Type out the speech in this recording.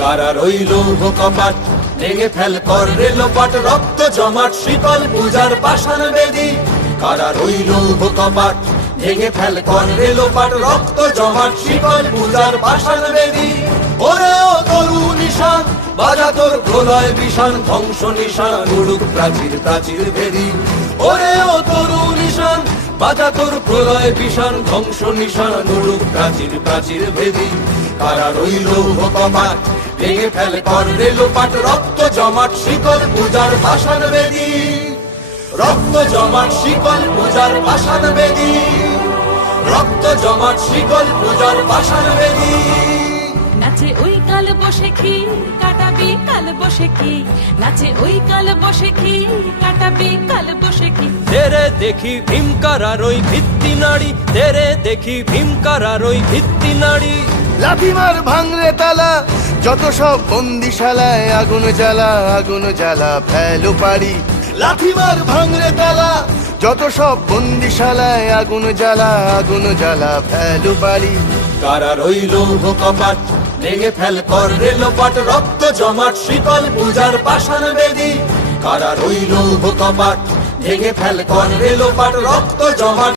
কারা রইল কপাট ভেঙে ফেল কর রেলোপাট, রক্ত জমাট শিকল পূজার পাষাণ বেদী। কারা রইল কপাট ভেঙে ফেল কর রেলোপাট, রক্ত জমাট শিকল পূজার পাষাণ বেদী। ওরে ও তরু নিশান বাজা তোর প্রলয় বিষাণ, ধ্বংস নিশান উড়ুক প্রাচীর প্রাচীর ভেদী। ওরে ও তরু নিশান বাজা তোর প্রলয় বিষাণ, ধ্বংস নিশান উড়ুক প্রাচীর প্রাচীর ভেদী। কারা রইল কপাট ভেঙে ফেল কর রেলোপাট, রক্ত জমাট শিকল পূজার পাষাণ বেদী। রক্ত জমাট শিকল পূজার পাষাণ বেদী, রক্ত জমাট শিকল পূজার পাষাণ বেদী। নাচে ওই কাল বসে কি কাটাবি কাল বসে কি, নাচে ওই কাল বসে কি কাটাবি কাল বসে কি। তেরে দেখি ভীমকারার ওই ভিত্তি নাড়ি, তেরে দেখি ভীমকারার ওই ভিত্তি নাড়ি। লাথিমার ভাঙরে তালা যত সব বন্দিশালায়, আগুন জ্বালা আগুন জ্বালা ফেলো পারি। লাথিমার ভাঙরে তালা যত সব বন্দিশালায়, আগুন জ্বালা আগুন জ্বালা ফেলো পারি। কারা রইল কপাট ভেঙে ফেল কর রেলোপাট, রক্ত জমাট শিকল পূজার পাষাণ বেদী। কারা রইল কপাট ভেঙে ফেল কর রেলোপাট, রক্ত জমাট